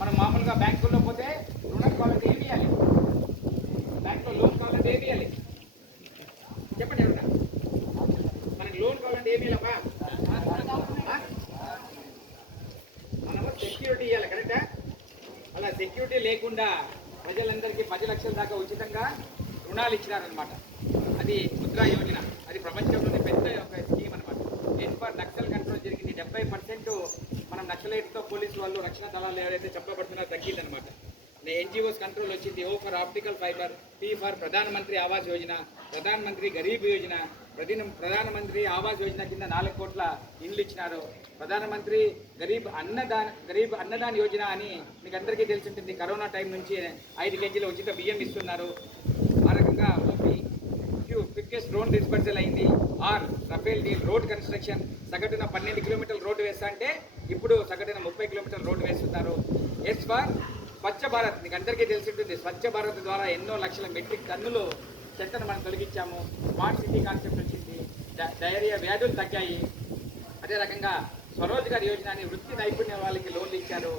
మనం మామూలుగా బ్యాంకుల్లో పోతే రుణం కావాలంటే ఏమి ఇవ్వాలి, బ్యాంకులో లోన్ కావాలంటే ఏమి ఇవ్వాలి చెప్పండి ఎవరన్నా. మనకి లోన్ కావాలంటే ఏమి ఇవ్వాలమ్మా, మనము సెక్యూరిటీ ఇవ్వాలి కరెక్టా. అలా సెక్యూరిటీ లేకుండా ప్రజలందరికీ 10 లక్షల దాకా ఉచితంగా రుణాలు ఇచ్చినారనమాట. అది ముద్రా యోజన, అది ప్రపంచంలోనే పెద్ద ఒక స్కీమ్ అనమాట. ఫర్ నక్సల్ కంట్రోల్ జరిగింది. 70% మనం నక్సలైట్తో పోలీసు వాళ్ళు రక్షణ దళాలు ఎవరైతే చెప్పబడుతున్నారో తగ్గిందనమాట. ఎన్జిఓస్ కంట్రోల్ వచ్చింది. O for optical fibre, P for Pradhan Mantri Awas Yojana, ప్రధానమంత్రి గరీబ్ యోజన, ప్రధానమంత్రి ఆవాస్ యోజన కింద 4 కోట్ల ఇండ్లు ఇచ్చినారు. ప్రధానమంత్రి గరీబ్ అన్నదాన్ యోజన అని మీకు అందరికీ తెలిసి ఉంటుంది. కరోనా టైం నుంచి 5 కేజీల ఉచిత బియ్యం ఇస్తున్నారు. ఆ రకంగా క్విక్కెస్ట్ డ్రోన్ డిస్పర్సల్ అయింది. Or Rafale deal, road construction సగటున 12 కిలోమీటర్ల రోడ్డు వేస్తా అంటే ఇప్పుడు సగటున 30 కిలోమీటర్ల రోడ్డు వేస్తున్నారు. ఎస్ ఫర్ స్వచ్ఛ భారత్, మీకు అందరికీ తెలిసి ఉంటుంది. స్వచ్ఛ భారత్ ద్వారా ఎన్నో లక్షల మెట్రిక్ టన్నులు చెత్తను మనం తొలగించాము. స్మార్ట్ సిటీ కాన్సెప్ట్ వచ్చింది. డయేరియా వ్యాధులు తగ్గాయి. అదే రకంగా స్వరోజ్గార్ యోజన అని వృత్తి నైపుణ్య వాళ్ళకి లోన్లు ఇచ్చారు.